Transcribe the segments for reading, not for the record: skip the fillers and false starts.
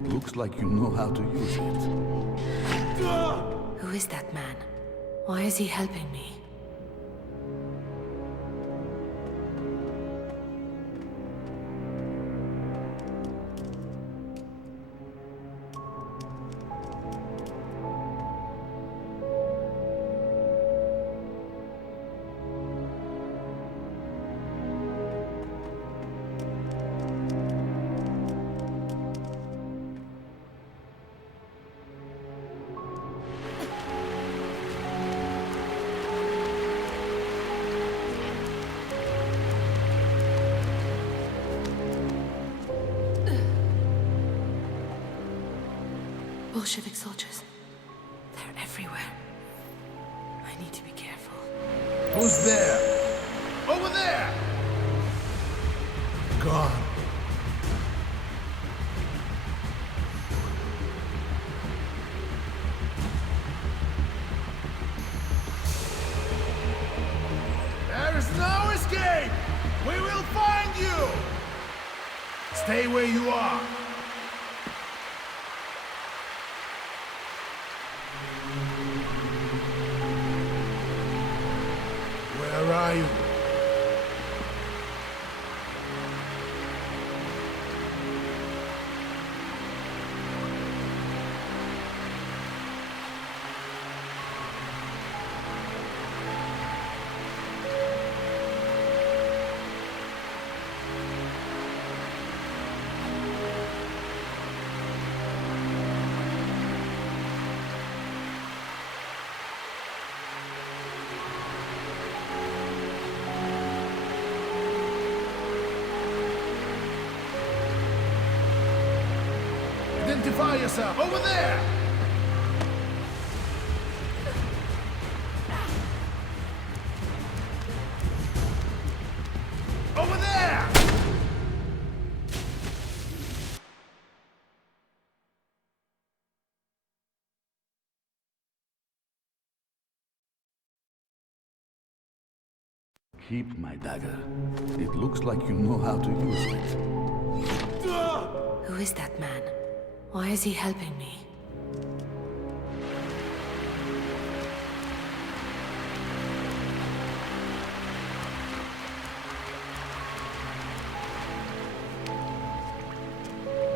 Looks like you know how to use it. Who is that man? Why is he helping me? Bolshevik soldiers. They're everywhere. I need to be careful. Who's there? Over there! Gone. There is no escape! We will find you! Stay where you are. Where are you? Identify yourself! Over there! Over there! Keep my dagger. It looks like you know how to use it. Who is that man? Why is he helping me?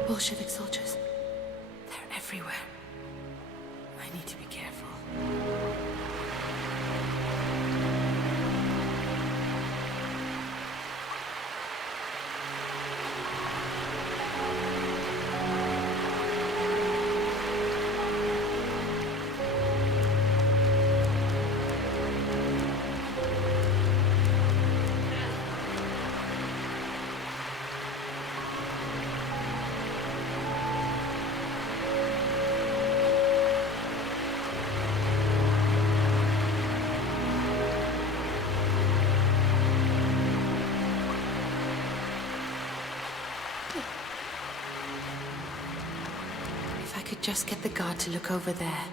Bolshevik soldiers. They're everywhere. I need to be careful. If I could just get the guard to look over there.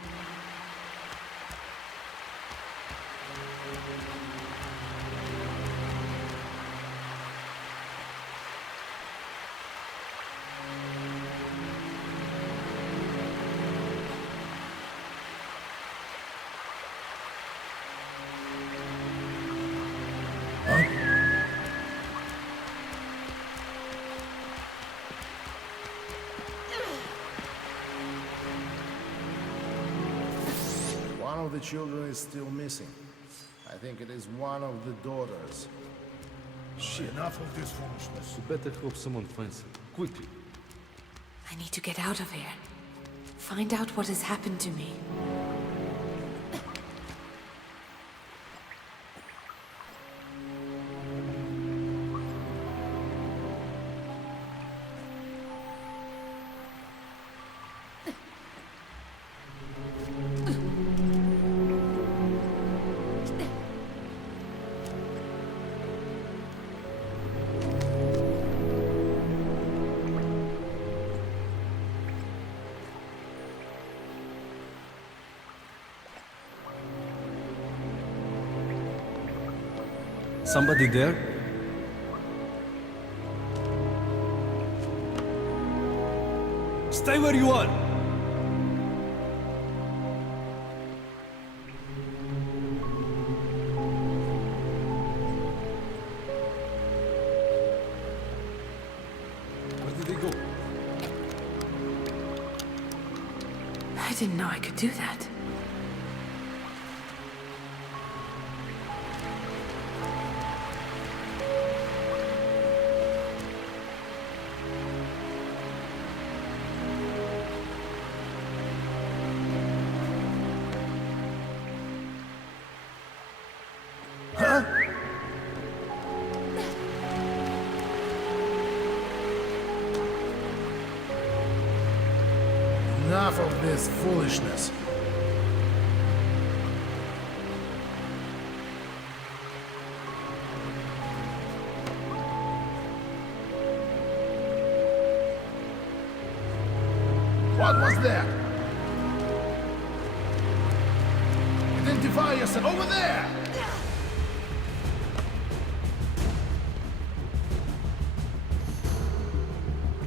One of the children is still missing. I think it is one of the daughters. Shit. Enough of this foolishness. We better hope someone finds him. Quickly. I need to get out of here. Find out what has happened to me. Somebody there? Stay where you are! Where did they go? I didn't know I could do that. Enough of this foolishness. What was that? Identify yourself over there!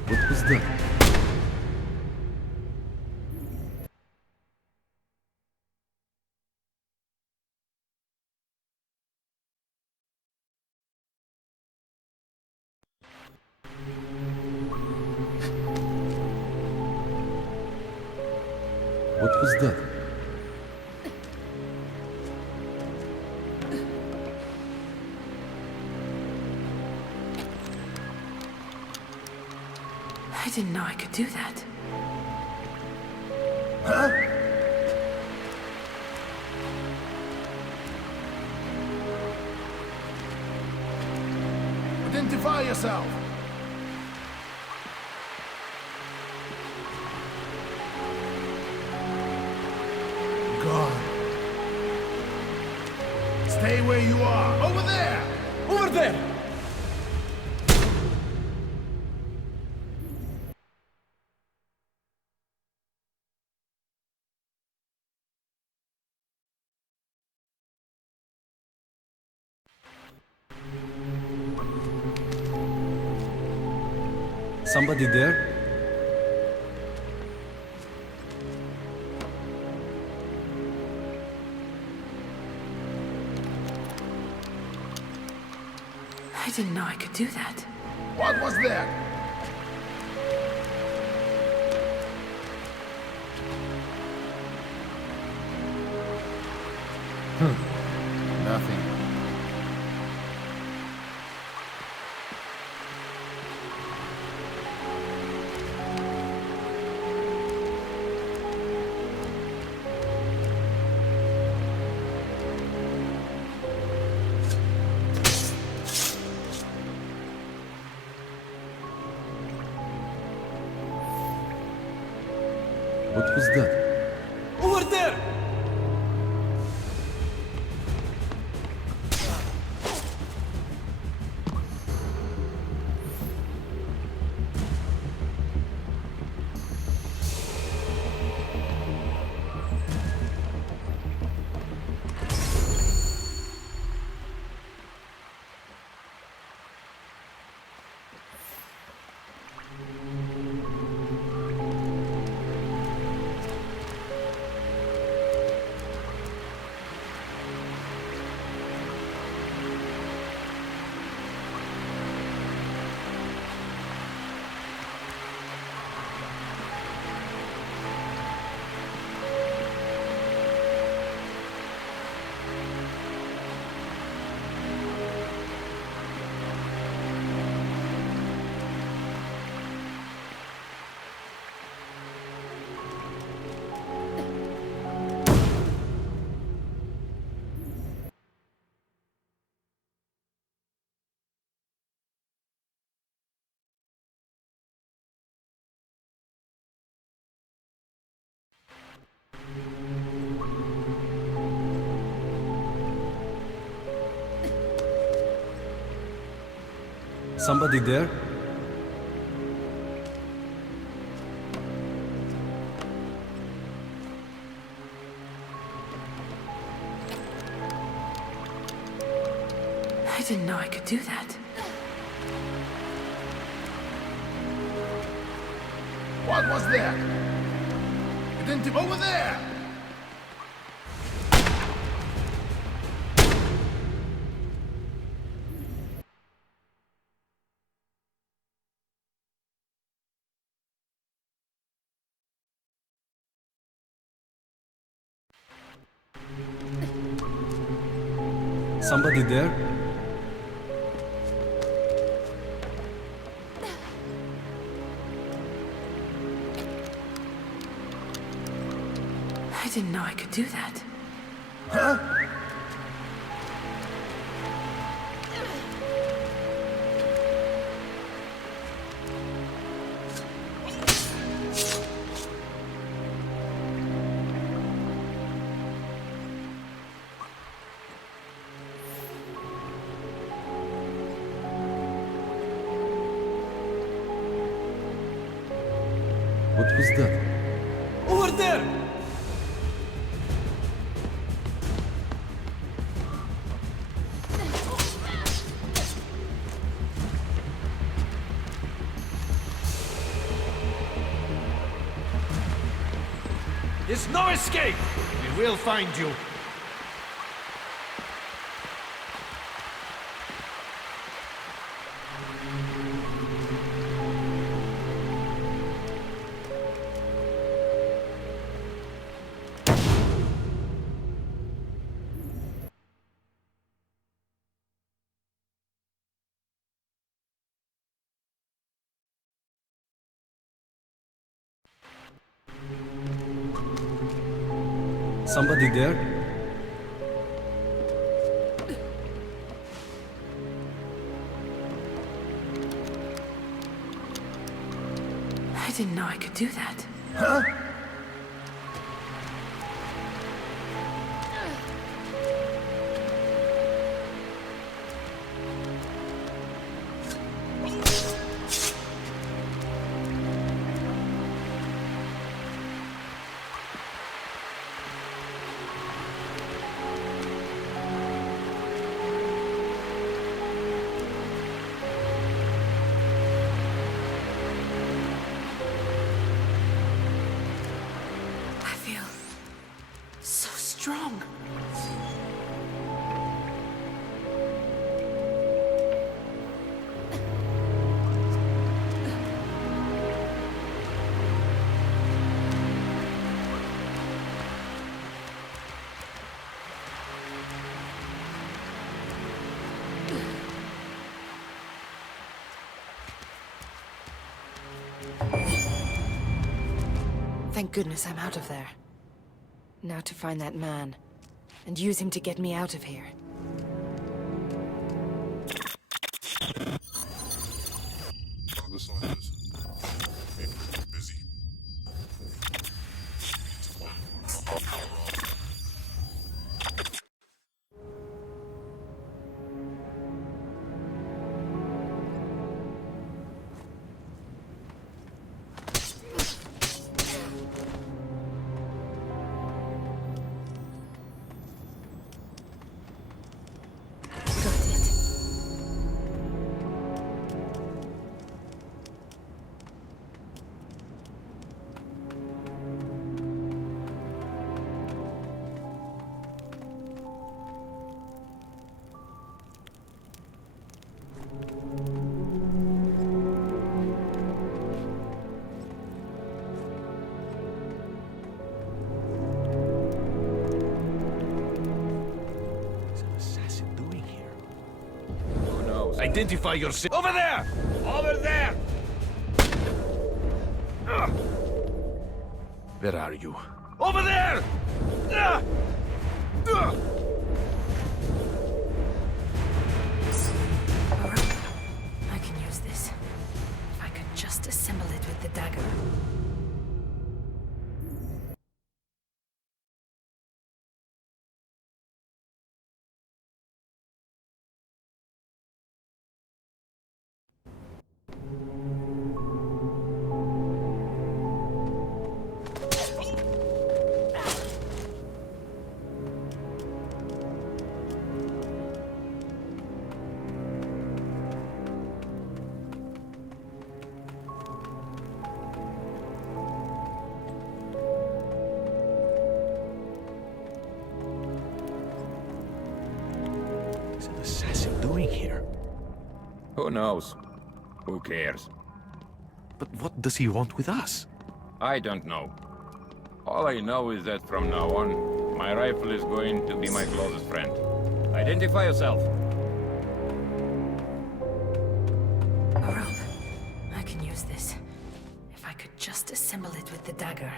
What was that? What was that? I didn't know I could do that. Huh? Identify yourself! Gone. Stay where you are! Over there! Over there! Somebody there? I didn't know I could do that. What was that? Nothing. What was that? Over there! Somebody there? I didn't know I could do that. What was that? You didn't... Over there! Somebody there? I didn't know I could do that. Huh? What was that? Over there! There's no escape! We will find you. Somebody there? I didn't know I could do that. Huh? I feel so strong. Thank goodness I'm out of there. Now to find that man, and use him to get me out of here. The sign is busy. Got it. Identify yourself. Over there! Over there! Where are you? Over there! Alright. I can use this. If I could just assemble it with the dagger. Who knows? Who cares? But what does he want with us? I don't know. All I know is that from now on, my rifle is going to be my closest friend. Identify yourself. A rope. I can use this. If I could just assemble it with the dagger.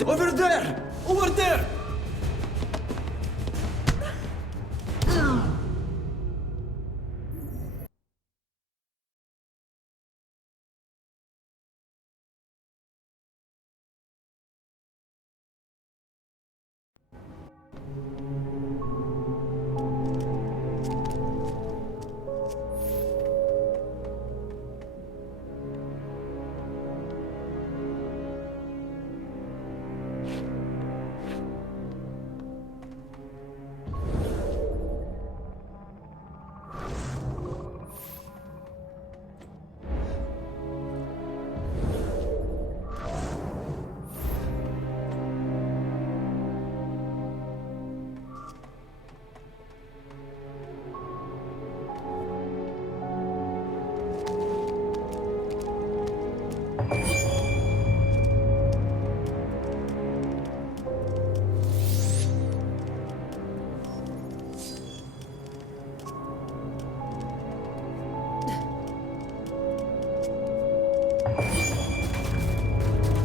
Over there! Over there! Over there!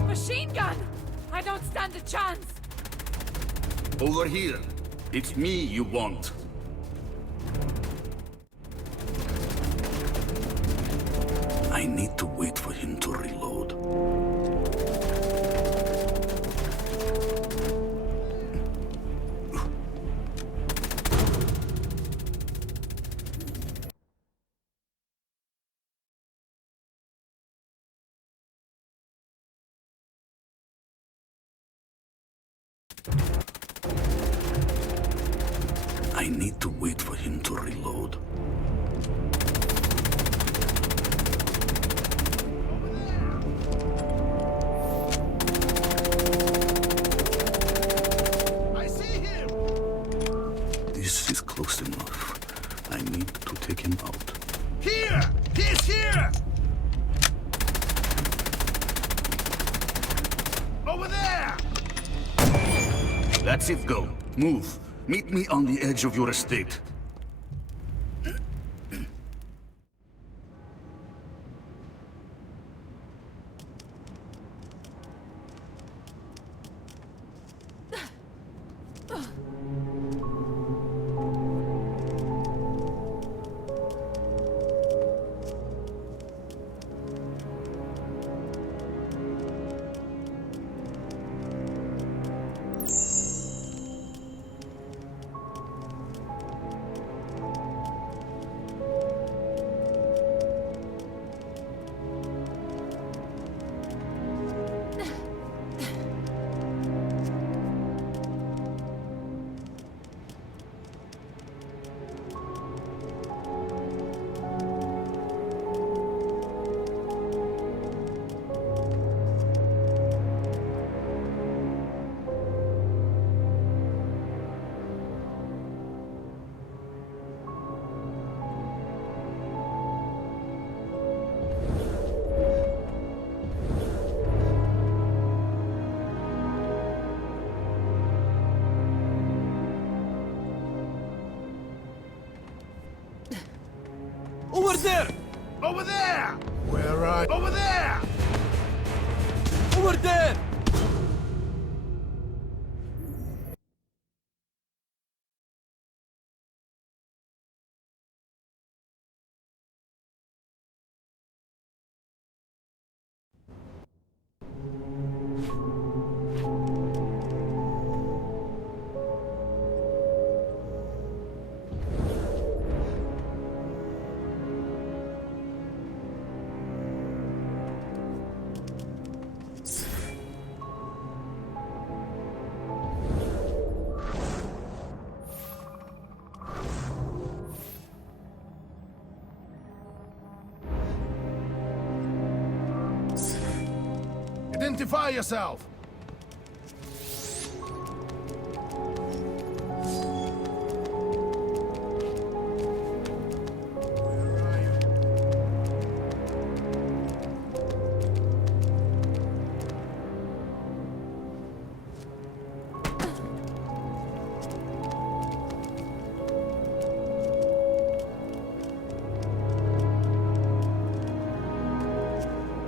Machine gun! I don't stand a chance! Over here. It's me you want. I need to wait for him to reload. I need to wait for him to reload. I see him! This is close enough. I need to take him out. Here! He's here! Over there! That's it, go. Move. Meet me on the edge of your estate. Over there! Over there! Where are you? Over there! Over there! Identify yourself! Where are you?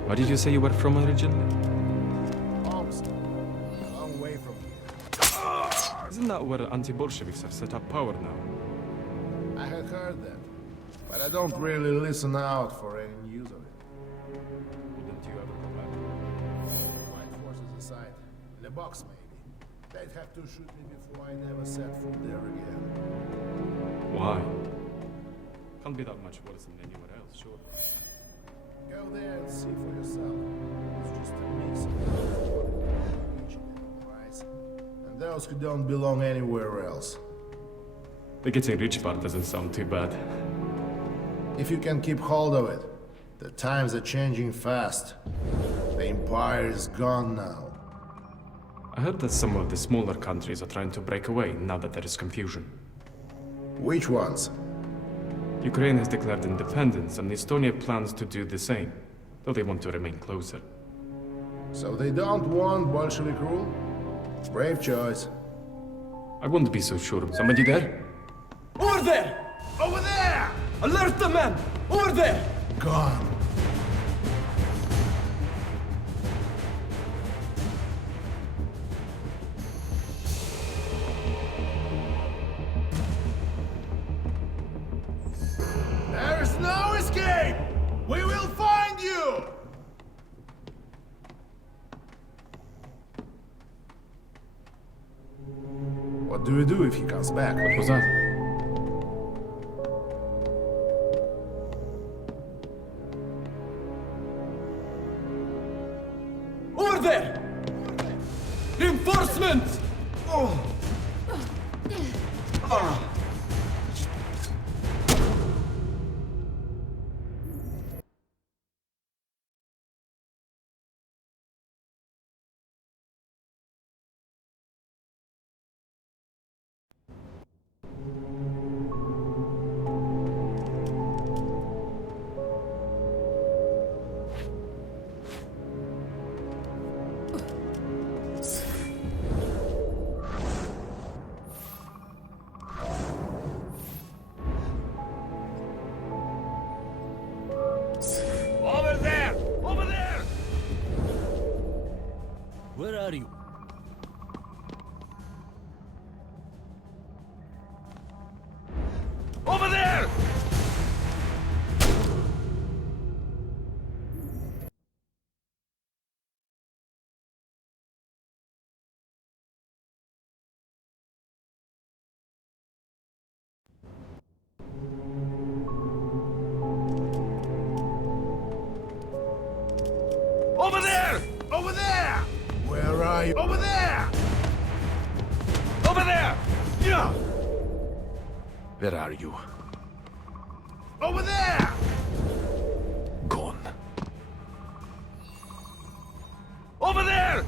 Where did you say you were from originally? Omsk. A long way from here. Isn't that where anti-Bolsheviks have set up power now? I had heard that, but I don't really listen out for any news of it. Wouldn't you ever go back? White forces aside, in a box maybe. They'd have to shoot me before I never set foot there again. Why? Can't be that much worse than anywhere else, sure. Go there and see for yourself. It's just a mix of those each enterprise, and those who don't belong anywhere else. The getting rich part doesn't sound too bad. If you can keep hold of it, the times are changing fast. The empire is gone now. I heard that some of the smaller countries are trying to break away now that there is confusion. Which ones? Ukraine has declared independence, and Estonia plans to do the same, though they want to remain closer. So they don't want Bolshevik rule? Brave choice. I won't be so sure. Somebody there? Over there! Over there! Alert the man! Over there! Gone. There is no escape! We will find you! What do we do if he comes back? What was that? Over there! Reinforcements! Oh. Over there! Over there! Where are you? Over there! Over there! Over there! Where are you? Over there! Over there! Yeah! Where are you? Over there! Gone. Over there!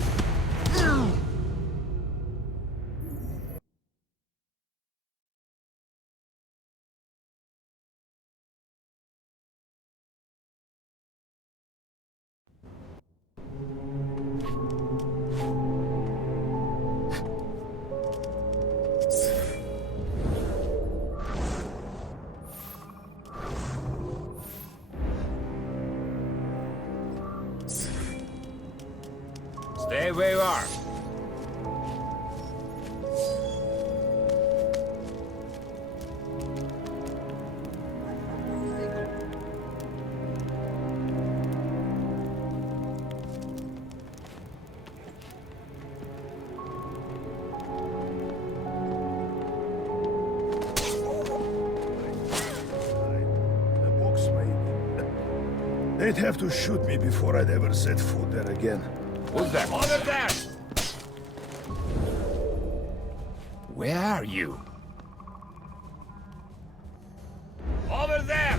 Stay where you are. The box, maybe. They'd have to shoot me before I'd ever set foot there again. Who's that? Over there! Where are you? Over there!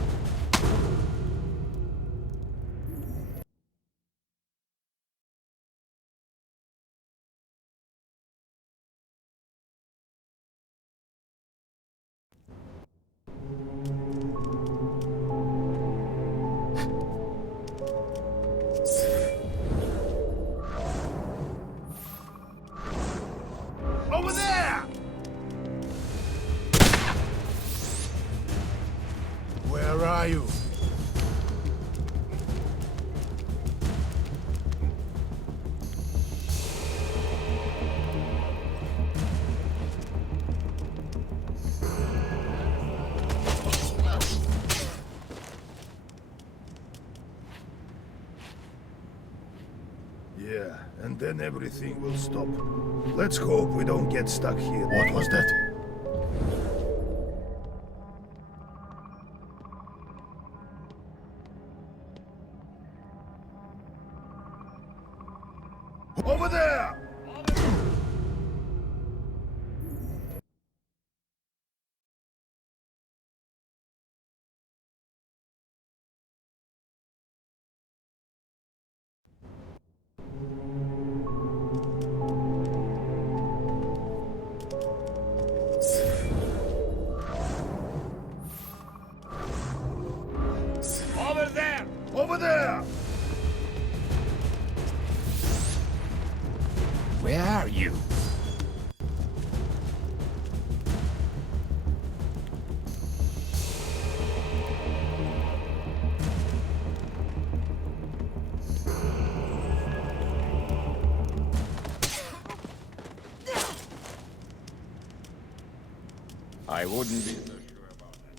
Over there! Where are you? Yeah, and then everything will stop. Let's hope we don't get stuck here. What was that? Over there! Over there! Over there! Where are you? I wouldn't be so sure about that.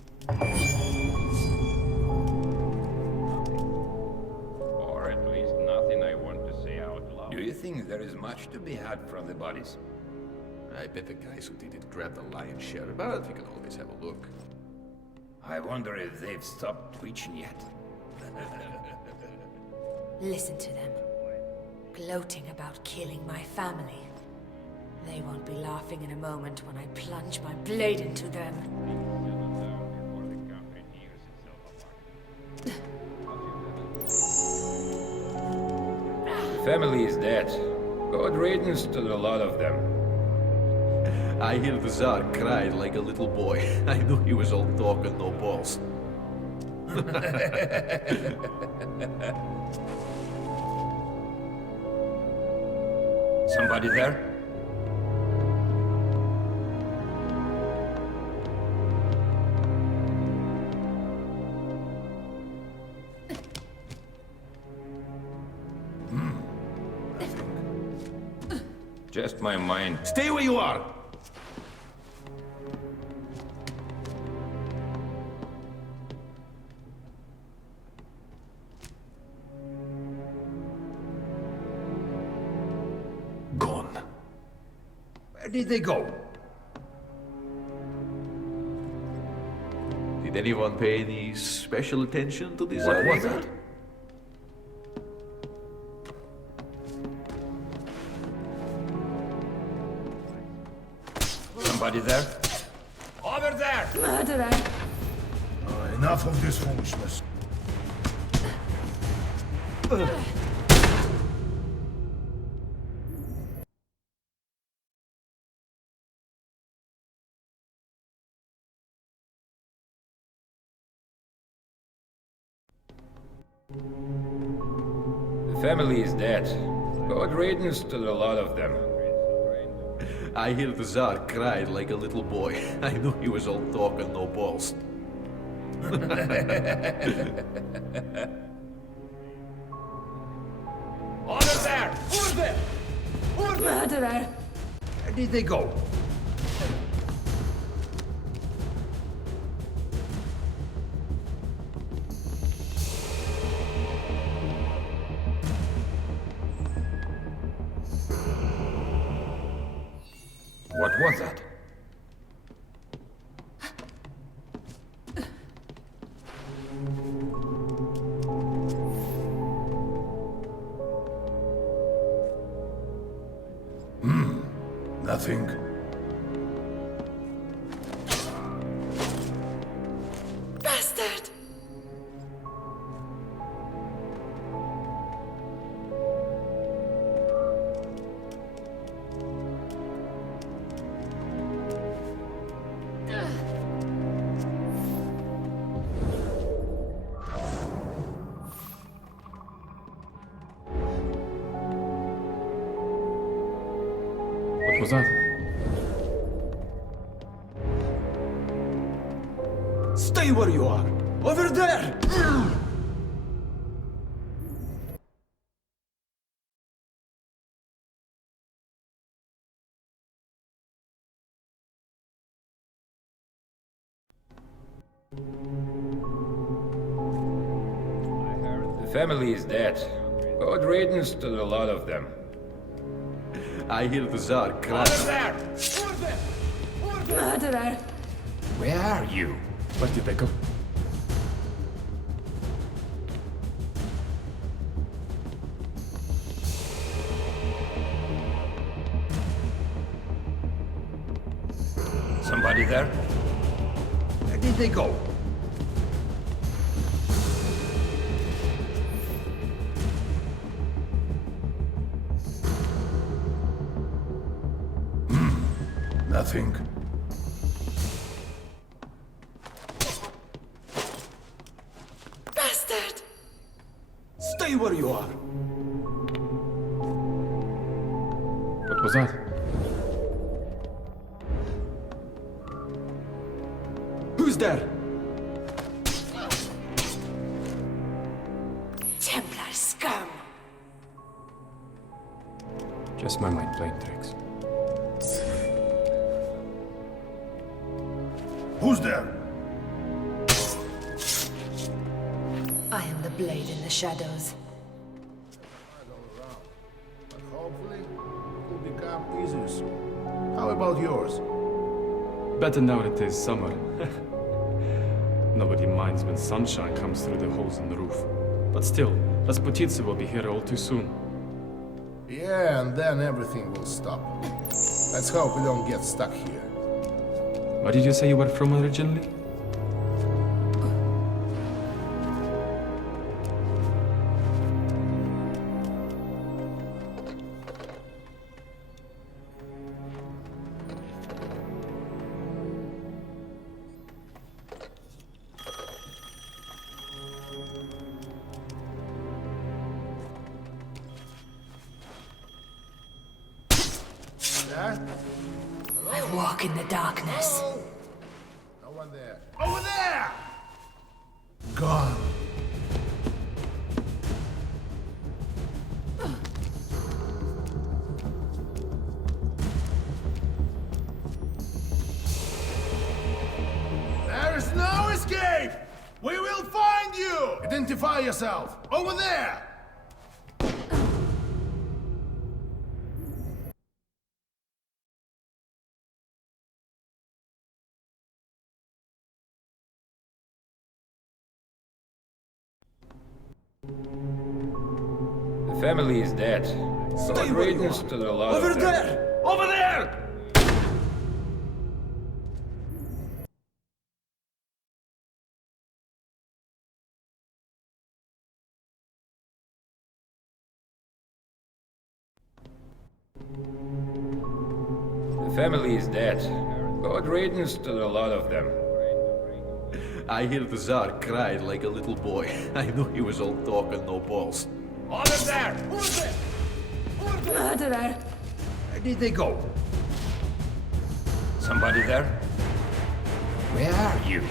Or at least nothing I want to say out loud. Do you think there is much to be had from the bodies? I bet the guys who did it grabbed the lion's share, but we can always have a look. I wonder if they've stopped twitching yet. Listen to them. Gloating about killing my family. They won't be laughing in a moment when I plunge my blade into them. The family is dead. Good riddance to the lot of them. I hear the Tsar cried like a little boy. I knew he was all talk and no balls. Somebody there? Just my mind. Stay where you are! Gone. Where did they go? Did anyone pay any special attention to this? What was that? Somebody there? Over there! Murderer! Enough of this foolishness. The family is dead. Good riddance to the lot of them. I hear the Tsar cried like a little boy. I knew he was all talk and no balls. Over there! Over there! Murderer! Where did they go? What was that? Nothing. Bastard! What was that? Stay where you are! Over there! The family is dead. Good riddance to the lot of them. I hear the Tsar cry. There! Murderer! Where are you? Where did they go? Somebody there? Where did they go? Nothing. Bastard! Stay where you are! What was that? Who's there? Templar scum! Just my mind playing tricks. Who's there? I am the blade in the shadows. But hopefully, it will become easier soon. How about yours? Better now that it is summer. Nobody minds when sunshine comes through the holes in the roof. But still, Rasputitsa will be here all too soon. Yeah, and then everything will stop. Let's hope we don't get stuck here. Where did you say you were from originally? There? I walk in the darkness. No one there. Over there! Gone. There is no escape! We will find you! Identify yourself! Over there! The family is dead. Good riddance to the lot Over of them. there! Over there! The family is dead. Good riddance to the lot of them. I hear the Tsar cried like a little boy. I knew he was all talk and no balls. Over there! Murderer! Where did they go? Somebody there? Where are you?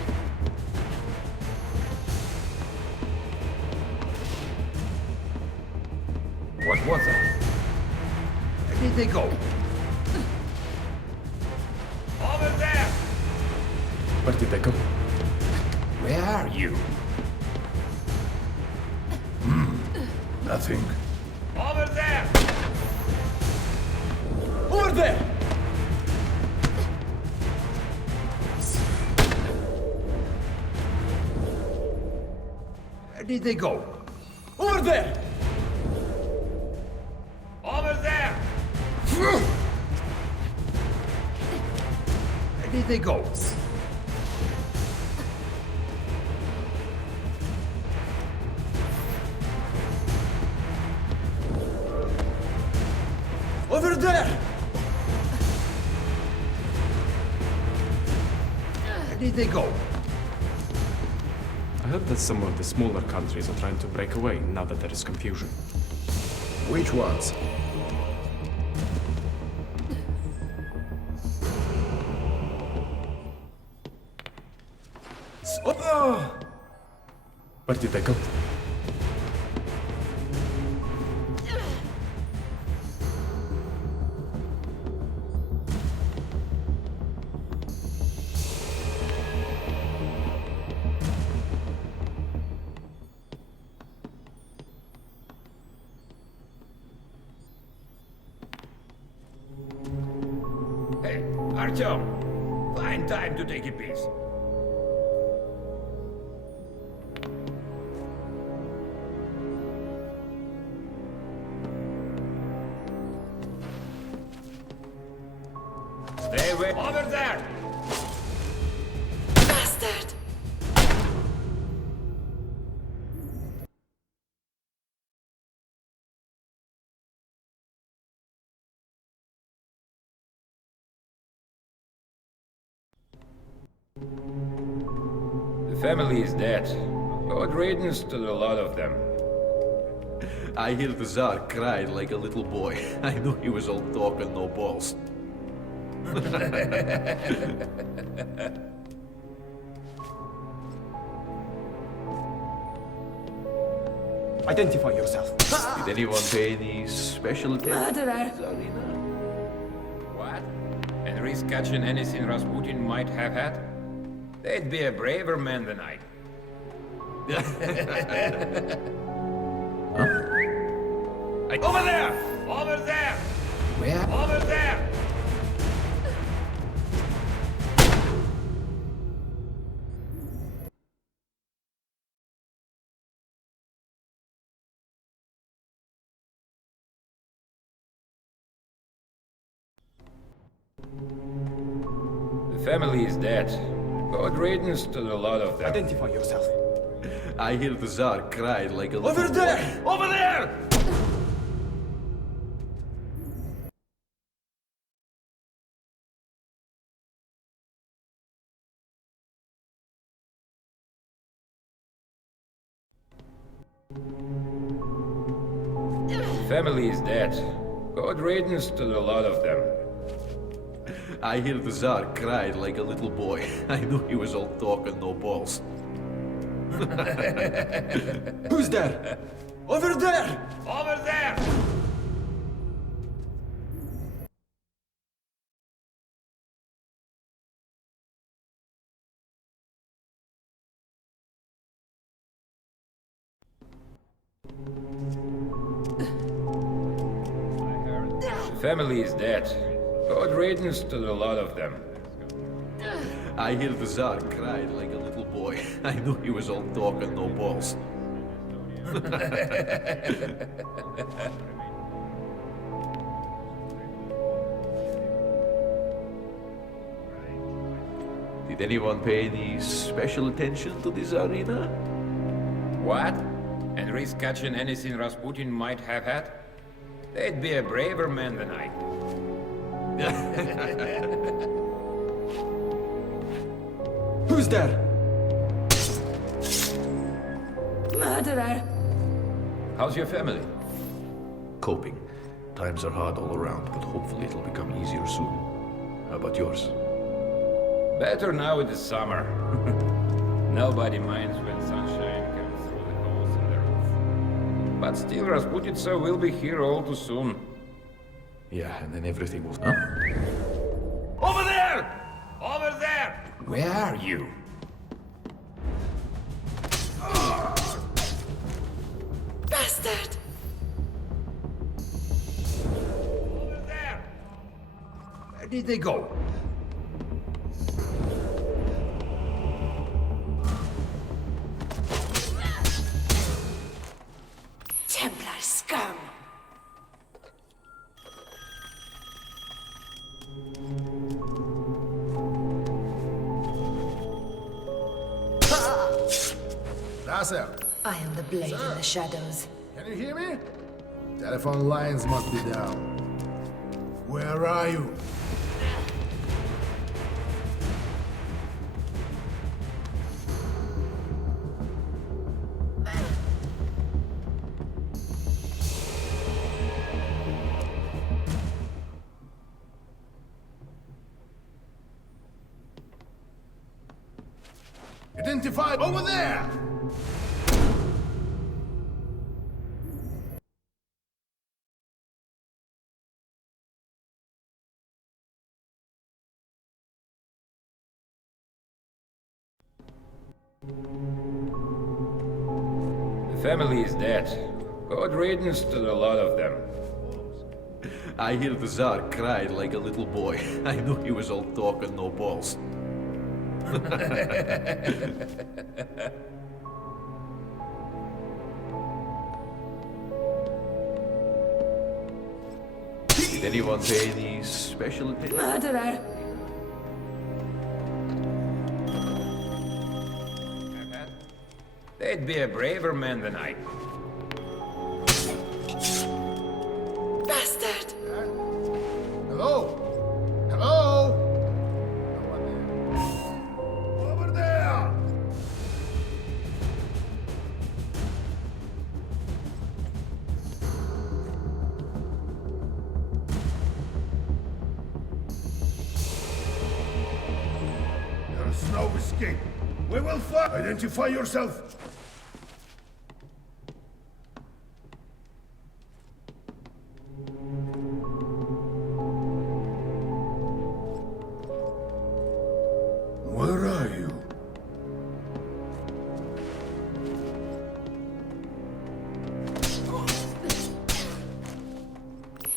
What was that? Where Where did they go? Over there! Where did they go? Where are you? Nothing. Over there! Over there! Where did they go? Over there! Over there! Where did they go? Over there! Where did they go? I heard that some of the smaller countries are trying to break away now that there is confusion. Which ones? Where did they go? Hey, Artyom! Find time to take a piss. Stay away. Over there! Bastard! The family is dead. Good riddance to the lot of them. I hear the Tsar cried like a little boy. I knew he was all talk and no balls. Identify yourself. Did anyone pay any special attention? Murderer! What? And risk catching anything Rasputin might have had? They'd be a braver man than I. Over there! Over there! Where? Over there! The family is dead. Good riddance to the lot of them. Identify yourself. I hear the Tsar cried like a little Over boy. there! Over there! The family is dead. Good riddance to the lot of them. I hear the Tsar cried like a little boy. I knew he was all talk and no balls. Who's there? Over there! Over there! The family is dead. Good riddance to the lot of them. I hear the Tsar cried like a little boy. I knew he was all talk and no balls. Did anyone pay any special attention to this arena? What? And risk catching anything Rasputin might have had? They'd be a braver man than I. Who's there? Murderer! How's your family? Coping. Times are hard all around, but hopefully it'll become easier soon. How about yours? Better now with the summer. Nobody minds when sunshine comes through the holes in the roof. But still, Rasputitsa will be here all too soon. Yeah, and then everything was... Huh? Over there! Over there! Where are you? Bastard! Over there! Where did they go? Templar scum! That's it. I am the blade in the shadows. Can you hear me? Telephone lines must be down. Where are you? Identified over there! The family is dead. Good riddance to the lot of them. I hear the Tsar cried like a little boy. I knew he was all talk and no balls. Did anyone pay any special attention? Murderer! They'd be a braver man than I. Bastard! Hello? Hello? No one there. Over there! There's no escape. We will fight. Identify yourself. Where are you?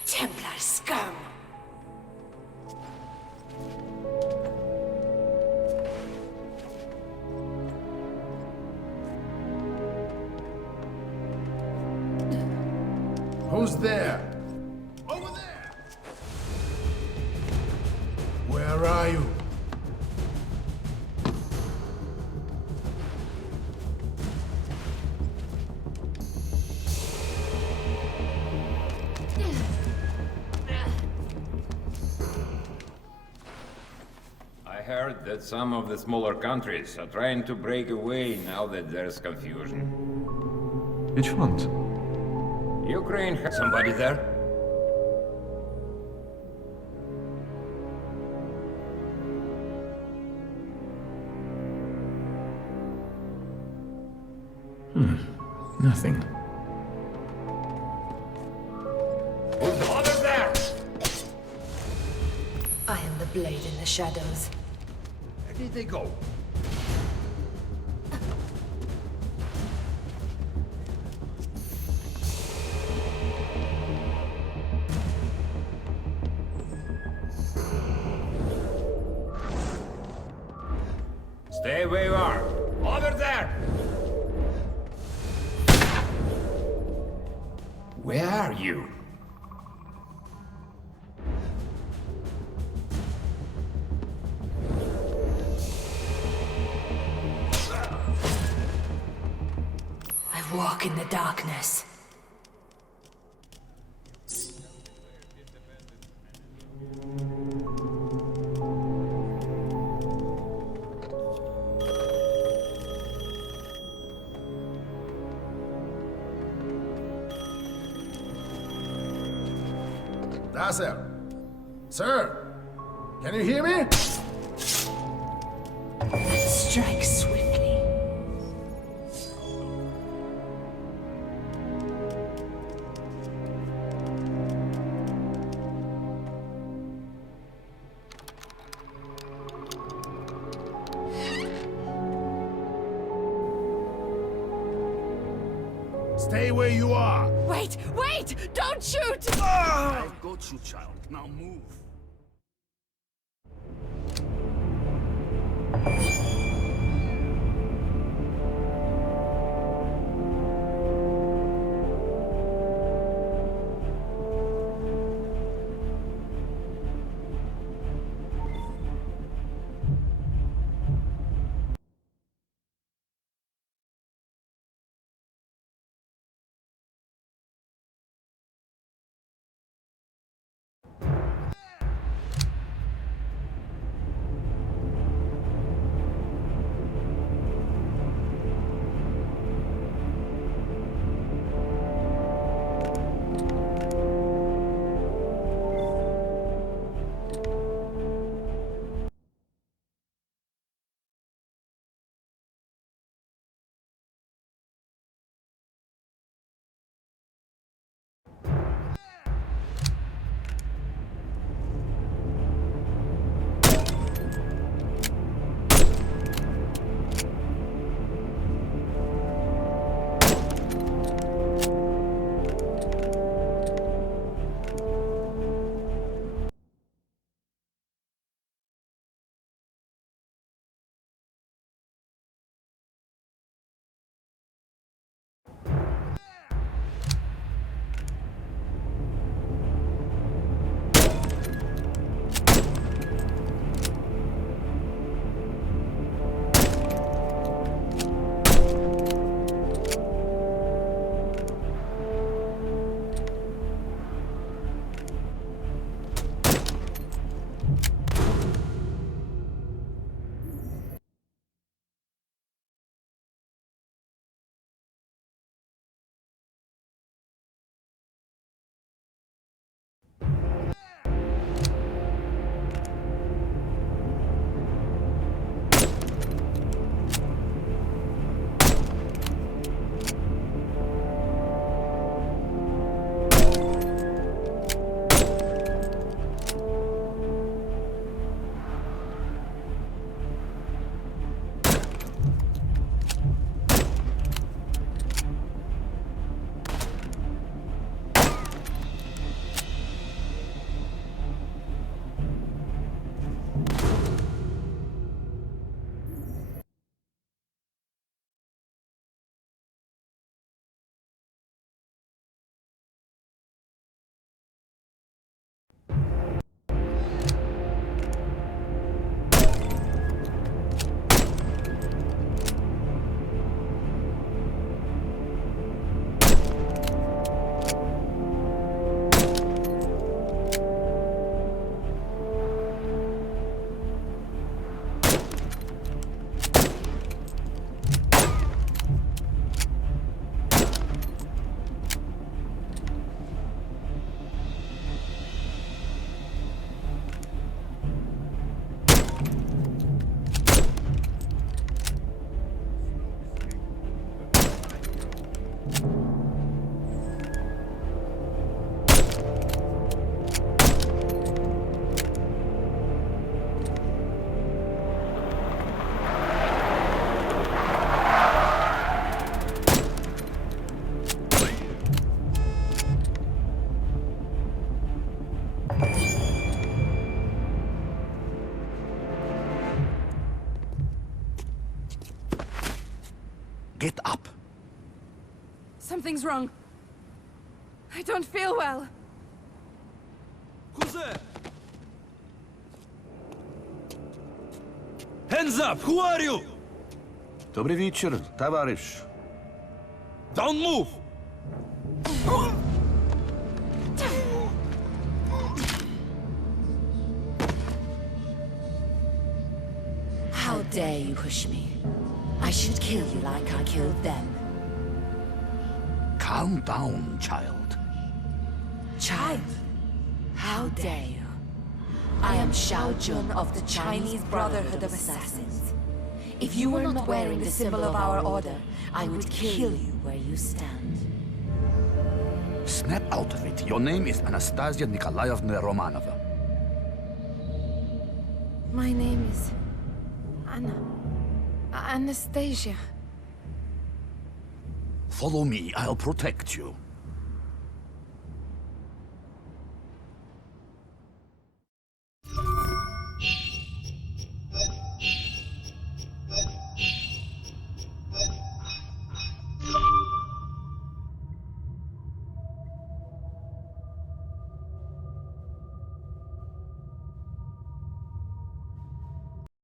Templar scum! Who's there? Over there! Where are you? I heard that some of the smaller countries are trying to break away now that there's confusion. Which ones? Ukraine has somebody there? Nothing. Who's over there? I am the blade in the shadows. Where did they go? Stay where you are. Over there! Where are you? I walk in the darkness. That's it. Sir, can you hear me? Let's strike swiftly. Stay where you are! Wait! Wait! Don't shoot! I've got you, child. Now move. Get up! Something's wrong. I don't feel well. Who's there? Hands up! Who are you? Добрый вечер, товарищ. Don't move! How dare you push me? I should kill you like I killed them. Calm down, child. Child? How dare you? I am Xiao Jun of the Chinese Brotherhood of Assassins. If you were not wearing the symbol of our order, I would kill you where you stand. Snap out of it. Your name is Anastasia Nikolaevna Romanova. My name is... Anastasia. Follow me, I'll protect you.